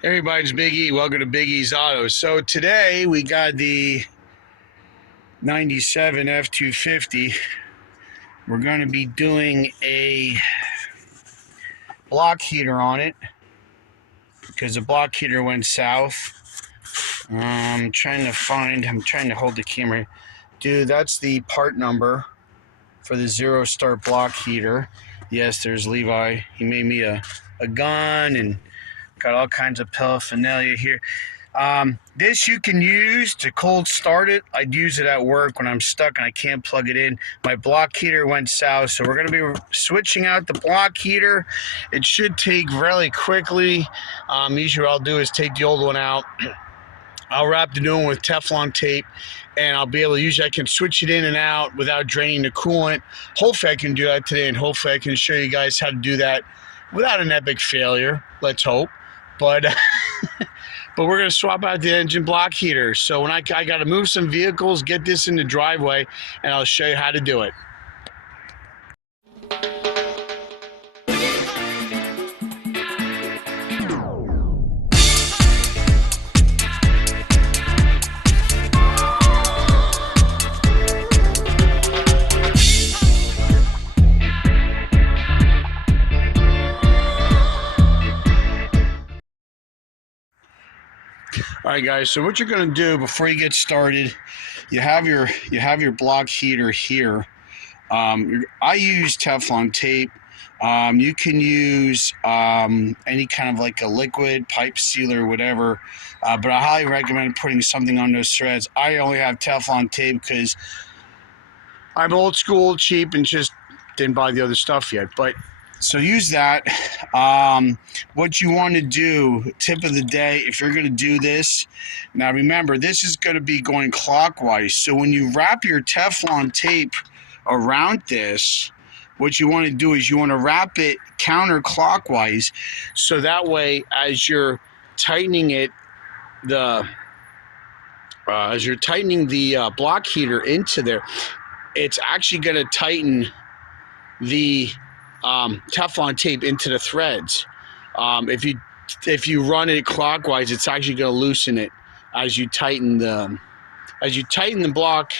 Hey everybody, it's Big E. Welcome to Big E's Auto. So today we got the 97 F250. We're going to be doing a block heater on it because the block heater went south. I'm trying to hold the camera. Dude, that's the part number for the Zero Start block heater. Yes, there's Levi. He made me a gun and got all kinds of paraphernalia here. This you can use to cold start it. I'd use it at work when I'm stuck and I can't plug it in. My block heater went south, so we're going to be switching out the block heater. It should take really quickly. Usually what I'll do is take the old one out. I'll wrap the new one with Teflon tape, and I'll be able to usually I can switch it in and out without draining the coolant. Hopefully I can do that today, and hopefully I can show you guys how to do that without an epic failure. Let's hope. But but we're going to swap out the engine block heater. So when I got to move some vehicles, get this in the driveway, and I'll show you how to do it. All right, guys. So what you're going to do before you get started, you have your block heater here. I use Teflon tape. You can use any kind of like a liquid pipe sealer, whatever. But I highly recommend putting something on those threads. I only have Teflon tape because I'm old school, cheap, and just didn't buy the other stuff yet. But so use that. What you want to do, tip of the day, if you're going to do this, now remember, this is going to be going clockwise. So when you wrap your Teflon tape around this, what you want to do is you want to wrap it counterclockwise. So that way, as you're tightening it, the block heater into there, it's actually going to tighten the Teflon tape into the threads. If you run it clockwise, it's actually going to loosen it as you tighten the block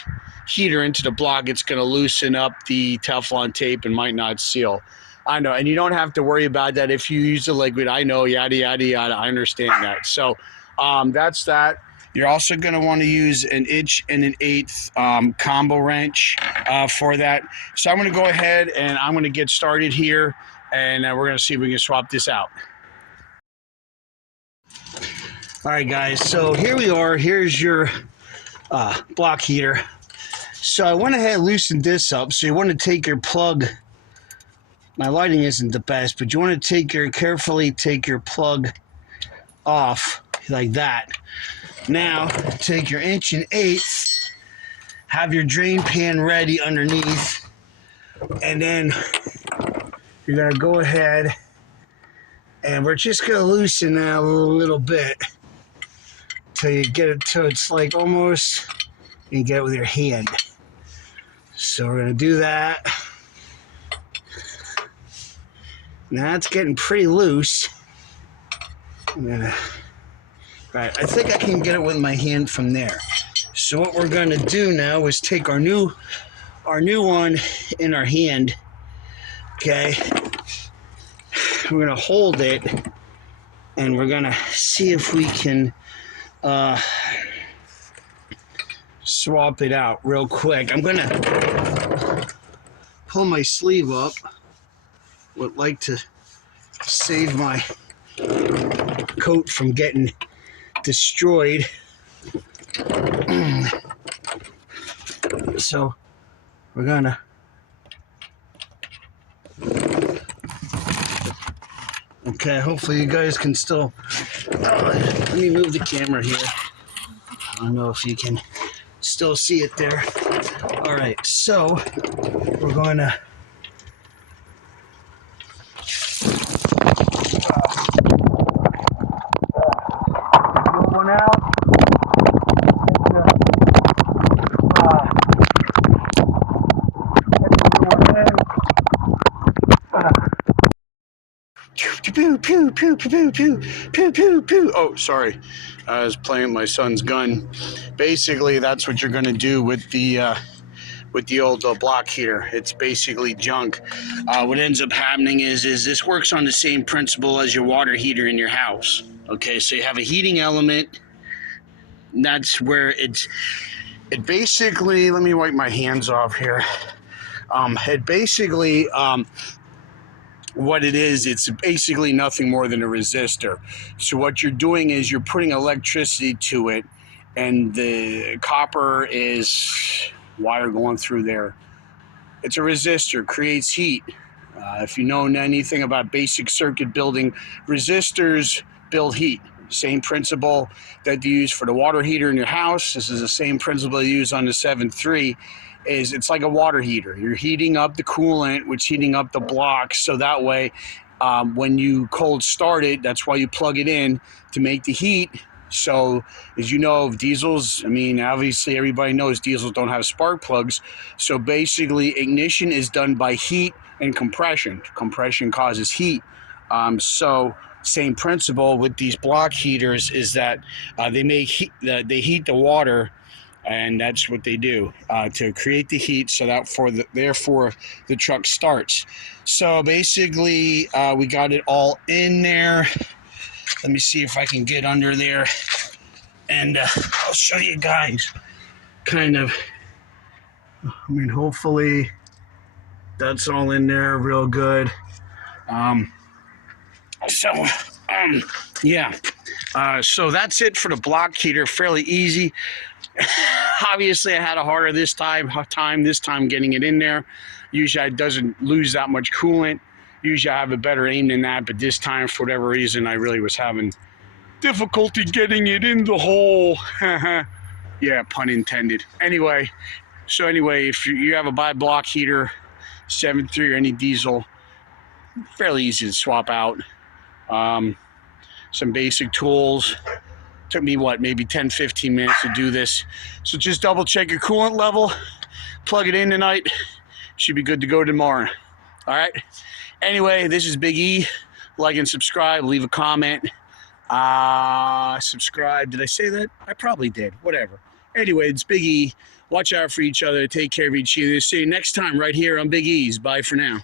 heater into the block. It's going to loosen up the Teflon tape and might not seal. I know, and you don't have to worry about that if you use the liquid. I know, yada yada yada. I understand that. So that's that. You're also going to want to use an 1 1/8 combo wrench for that. So I'm going to go ahead and I'm going to get started here, and we're going to see if we can swap this out. All right, guys. So here we are. Here's your block heater. So I went ahead and loosened this up. So you want to take your plug. My lighting isn't the best, but you want to carefully take your plug off like that. Now, take your 1 1/8, have your drain pan ready underneath, and then you're going to go ahead and we're just going to loosen that a little bit till you get it till it's like almost, you get it with your hand. So we're going to do that. Now it's getting pretty loose. Right, I think I can get it with my hand from there. So what we're going to do now is take our new one in our hand. Okay, we're going to hold it, and we're going to see if we can swap it out real quick. I'm going to pull my sleeve up. Would like to save my coat from getting destroyed. So we're gonna hopefully you guys can still let me move the camera here. I don't know if you can still see it there. All right, so we're gonna one out. Pew, pew, pew, pew, pew, pew, pew, pew. Oh, sorry. I was playing with my son's gun. Basically, that's what you're going to do with the old block heater. It's basically junk. What ends up happening is this works on the same principle as your water heater in your house. Okay, so you have a heating element. That's where it basically, let me wipe my hands off here. It basically, what it is, it's basically nothing more than a resistor. So what you're doing is you're putting electricity to it, and the copper is wire going through there. It's a resistor, creates heat. If you know anything about basic circuit building, resistors build heat. Same principle that you use for the water heater in your house. This is the same principle you use on the 7.3. It's like a water heater. You're heating up the coolant, which heating up the blocks, so that way when you cold start it, that's why you plug it in to make the heat. So as you know, diesels, I mean, obviously everybody knows diesels don't have spark plugs. So basically ignition is done by heat and compression. Compression causes heat. So same principle with these block heaters is that they make heat, they heat the water, and that's what they do to create the heat, so that therefore the truck starts. So basically we got it all in there. Let me see if I can get under there, and I'll show you guys kind of, I mean, hopefully that's all in there real good. Yeah. So that's it for the block heater. Fairly easy. Obviously, I had a harder time getting it in there. Usually, it doesn't lose that much coolant. Usually, I have a better aim than that, but this time, for whatever reason, I really was having difficulty getting it in the hole. Yeah, pun intended. Anyway, if you have a bi-block heater, 7.3 or any diesel, fairly easy to swap out. Some basic tools. Took me, maybe 10, 15 minutes to do this. So just double check your coolant level, plug it in tonight. Should be good to go tomorrow. All right. Anyway, this is Big E. Like and subscribe, leave a comment. Subscribe. Did I say that? I probably did. Whatever. Anyway, it's Big E. Watch out for each other. Take care of each other. See you next time right here on Big E's. Bye for now.